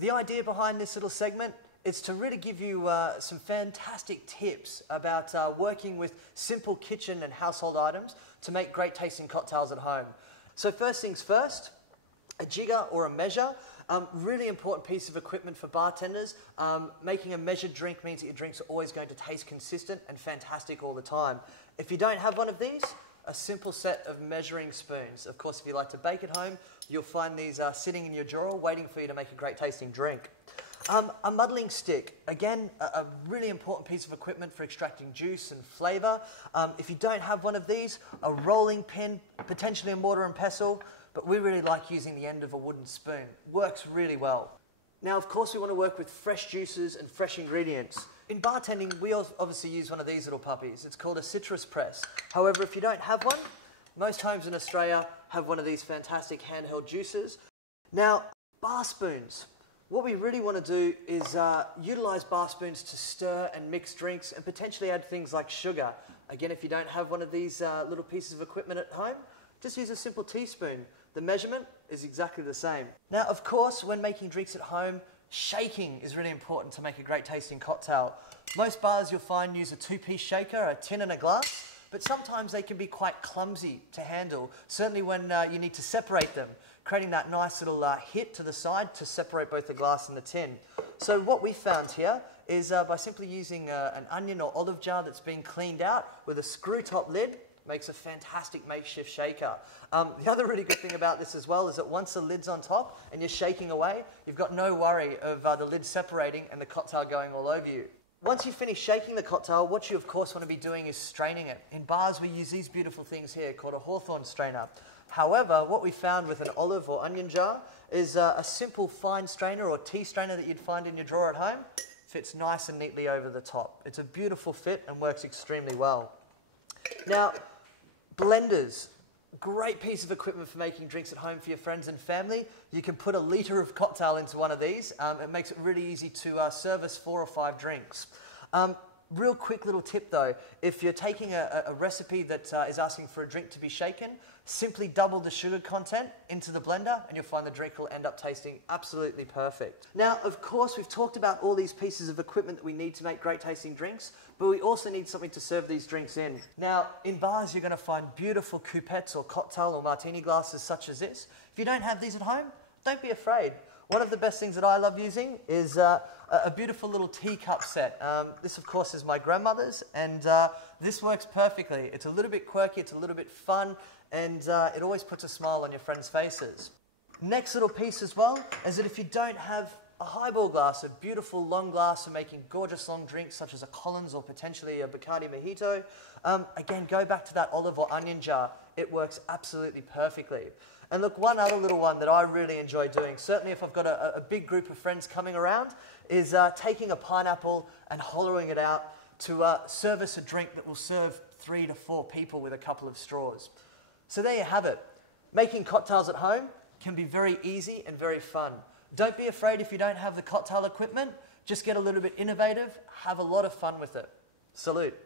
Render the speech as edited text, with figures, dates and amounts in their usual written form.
The idea behind this little segment is to really give you some fantastic tips about working with simple kitchen and household items to make great tasting cocktails at home. So first things first, a jigger or a measure. Really important piece of equipment for bartenders. Making a measured drink means that your drinks are always going to taste consistent and fantastic all the time. If you don't have one of these, a simple set of measuring spoons. Of course, if you like to bake at home, you'll find these sitting in your drawer waiting for you to make a great tasting drink. A muddling stick, again, a really important piece of equipment for extracting juice and flavour. If you don't have one of these, a rolling pin, potentially a mortar and pestle, but we really like using the end of a wooden spoon. Works really well. Now, of course, we want to work with fresh juices and fresh ingredients. In bartending, we obviously use one of these little puppies. It's called a citrus press. However, if you don't have one, most homes in Australia have one of these fantastic handheld juicers. Now, bar spoons. What we really want to do is utilise bar spoons to stir and mix drinks and potentially add things like sugar. Again, if you don't have one of these little pieces of equipment at home, just use a simple teaspoon. The measurement is exactly the same. Now, of course, when making drinks at home, shaking is really important to make a great tasting cocktail. Most bars you'll find use a two-piece shaker, a tin and a glass, but sometimes they can be quite clumsy to handle, certainly when you need to separate them, creating that nice little hit to the side to separate both the glass and the tin. So what we found here is by simply using an onion or olive jar that's been cleaned out with a screw top lid, makes a fantastic makeshift shaker. The other really good thing about this as well is that once the lid's on top and you're shaking away, you've got no worry of the lid separating and the cocktail going all over you. Once you finish shaking the cocktail, what you of course want to be doing is straining it. In bars we use these beautiful things here called a Hawthorne strainer. However, what we found with an olive or onion jar is a simple fine strainer or tea strainer that you'd find in your drawer at home. Fits nice and neatly over the top. It's a beautiful fit and works extremely well. Now, blenders, great piece of equipment for making drinks at home for your friends and family. You can put a litre of cocktail into one of these. It makes it really easy to service 4 or 5 drinks. Real quick little tip though, if you're taking a recipe that is asking for a drink to be shaken, simply double the sugar content into the blender and you'll find the drink will end up tasting absolutely perfect. Now, of course, we've talked about all these pieces of equipment that we need to make great tasting drinks, but we also need something to serve these drinks in. Now, in bars, you're going to find beautiful coupettes or cocktail or martini glasses such as this. If you don't have these at home, don't be afraid. One of the best things that I love using is a beautiful little teacup set. This, of course, is my grandmother's, and this works perfectly. It's a little bit quirky, it's a little bit fun, and it always puts a smile on your friends' faces. Next little piece as well is that if you don't have a highball glass, a beautiful long glass for making gorgeous long drinks such as a Collins or potentially a Bacardi Mojito, again, go back to that olive or onion jar. It works absolutely perfectly. And look, one other little one that I really enjoy doing, certainly if I've got a big group of friends coming around, is taking a pineapple and hollowing it out to service a drink that will serve 3 to 4 people with a couple of straws. So there you have it. Making cocktails at home can be very easy and very fun. Don't be afraid if you don't have the cocktail equipment. Just get a little bit innovative, have a lot of fun with it. Salute.